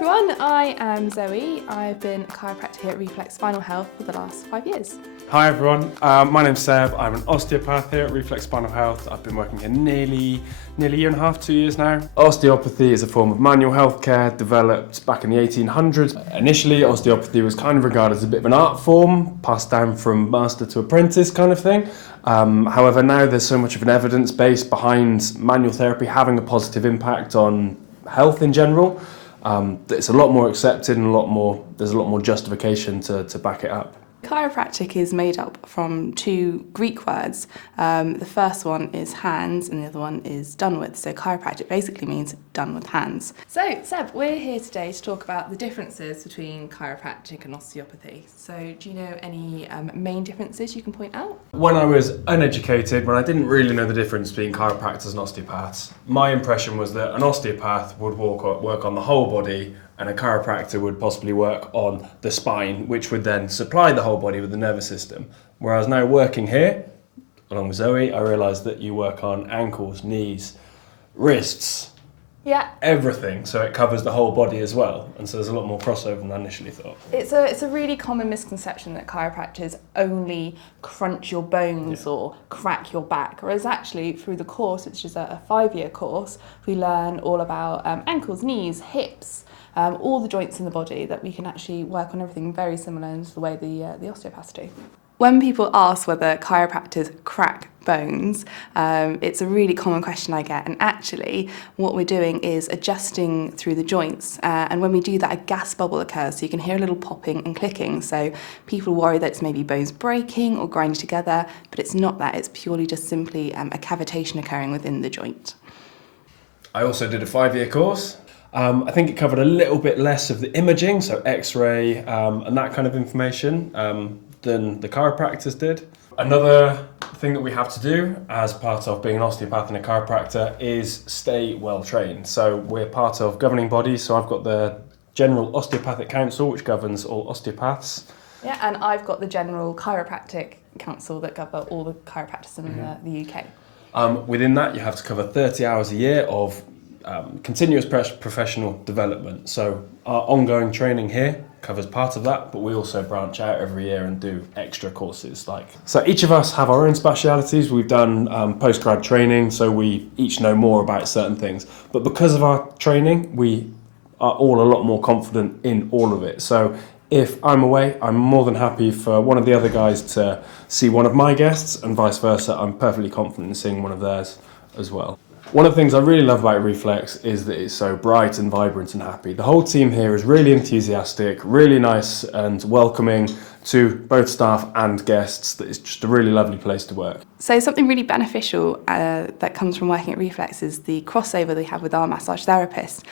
everyone, I am Zoe. I've been a chiropractor here at Reflex Spinal Health for the last 5 years. Hi everyone, my name's Seb. I'm an osteopath here at Reflex Spinal Health. I've been working here nearly a year and a half, 2 years now. Osteopathy is a form of manual healthcare developed back in the 1800s. Initially, osteopathy was kind of regarded as a bit of an art form, passed down from master to apprentice kind of thing. However, now there's so much of an evidence base behind manual therapy having a positive impact on health in general. It's a lot more accepted and there's a lot more justification to back it up. Chiropractic is made up from two Greek words. The first one is hands and the other one is done with. So chiropractic basically means done with hands. So Seb, we're here today to talk about the differences between chiropractic and osteopathy. So do you know any main differences you can point out? When I was uneducated, when I didn't really know the difference between chiropractors and osteopaths, my impression was that an osteopath would work on the whole body and a chiropractor would possibly work on the spine, which would then supply the whole body with the nervous system. Whereas now working here, along with Zoe, I realised that you work on ankles, knees, wrists, everything, so it covers the whole body as well, and so there's a lot more crossover than I initially thought. It's a really common misconception that chiropractors only crunch your bones or crack your back, whereas actually through the course, which is a 5-year course, we learn all about ankles, knees, hips, all the joints in the body, that we can actually work on everything very similar to the way the osteopaths do. When people ask whether chiropractors crack bones, it's a really common question I get, and actually what we're doing is adjusting through the joints, and when we do that a gas bubble occurs, so you can hear a little popping and clicking, so people worry that it's maybe bones breaking or grinding together, but it's not that, it's purely just simply a cavitation occurring within the joint. I also did a 5-year course. I think it covered a little bit less of the imaging, so x-ray and that kind of information than the chiropractors did. Another thing that we have to do as part of being an osteopath and a chiropractor is stay well trained. So we're part of governing bodies, so I've got the General Osteopathic Council, which governs all osteopaths. Yeah, and I've got the General Chiropractic Council that cover all the chiropractors in the UK. Within that, you have to cover 30 hours a year of continuous professional development. So our ongoing training here covers part of that, but we also branch out every year and do extra courses. So each of us have our own specialities. We've done postgrad training, so we each know more about certain things. But because of our training, we are all a lot more confident in all of it. So if I'm away, I'm more than happy for one of the other guys to see one of my guests, and vice versa. I'm perfectly confident in seeing one of theirs as well. One of the things I really love about Reflex is that it's so bright and vibrant and happy. The whole team here is really enthusiastic, really nice and welcoming to both staff and guests. That it's just a really lovely place to work. So something really beneficial that comes from working at Reflex is the crossover they have with our massage therapists.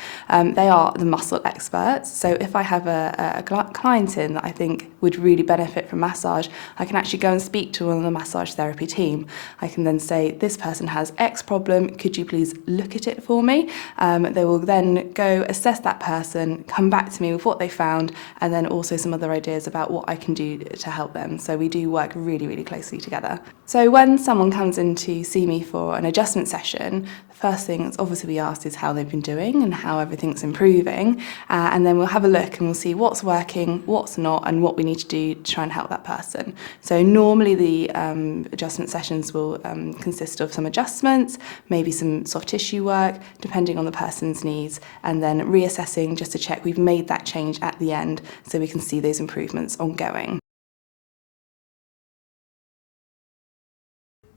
They are the muscle experts, so if I have a client in that I think would really benefit from massage, I can actually go and speak to one of the massage therapy team. I can then say, this person has X problem, could you please look at it for me? They will then go assess that person, come back to me with what they found, and then also some other ideas about what I can do to help them. So we do work really, really closely together. So when someone comes in to see me for an adjustment session, the first thing that's obviously asked is how they've been doing and how everything's improving, and then we'll have a look and we'll see what's working, what's not, and what we need to do to try and help that person. So normally the adjustment sessions will consist of some adjustments, maybe some soft tissue work, depending on the person's needs, and then reassessing just to check we've made that change at the end so we can see those improvements ongoing.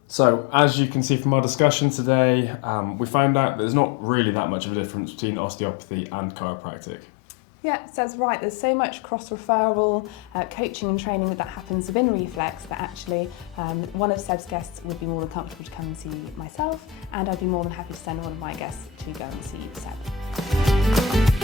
So, as you can see from our discussion today, we found out there's not really that much of a difference between osteopathy and chiropractic. Yeah, Seb's right. There's so much cross-referral, coaching and training that happens within Reflex that actually one of Seb's guests would be more than comfortable to come and see myself, and I'd be more than happy to send one of my guests to go and see Seb.